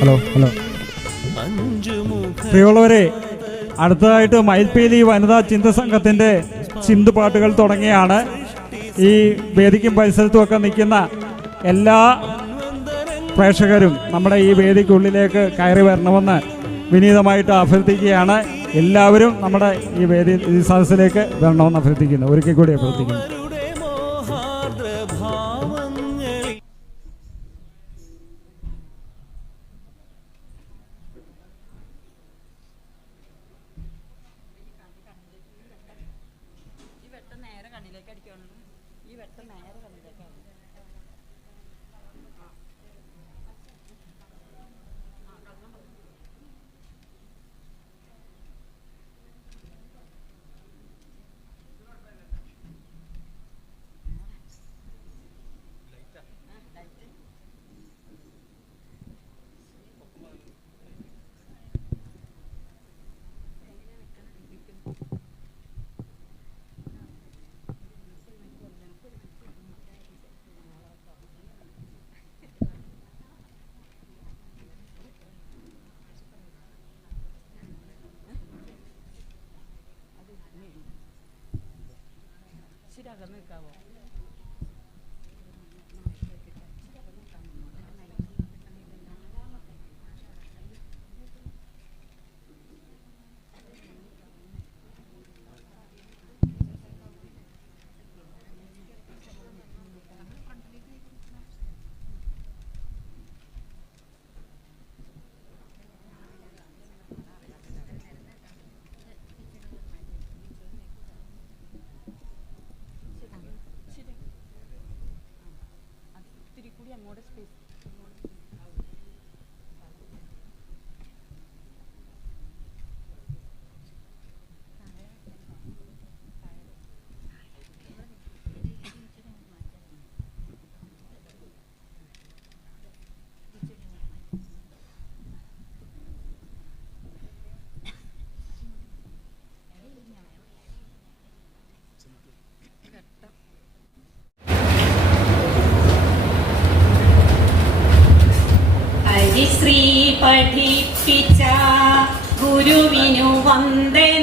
Hello hello. പ്രിയമുള്ളവരെ അടുത്തതായിട്ട് മയിൽപ്പേലി വനിതാ ചിന്ത സംഘത്തിന്റെ ചിന്തു പാട്ടുകൾ തുടങ്ങിയാണ്. ഈ വേദിക്കും പരിസരത്തും ഒക്കെ നിൽക്കുന്ന എല്ലാ പ്രേക്ഷകരും നമ്മുടെ ഈ വേദിക്കുള്ളിലേക്ക് കയറി വരണമെന്ന് വിനീതമായിട്ട് അഭ്യർത്ഥിക്കുകയാണ്. എല്ലാവരും നമ്മുടെ ഈ വേദി ഈ സദസ്സിലേക്ക് വരണമെന്ന് അഭ്യർത്ഥിക്കുന്നു. ഒരിക്കൽ കൂടി അഭ്യർത്ഥിക്കുന്നു. ഈ വെട്ടം നേരെ கண்ணு காவும் modest water space പഠിപ്പിച്ച ഗുരുവിനു വന്ദനം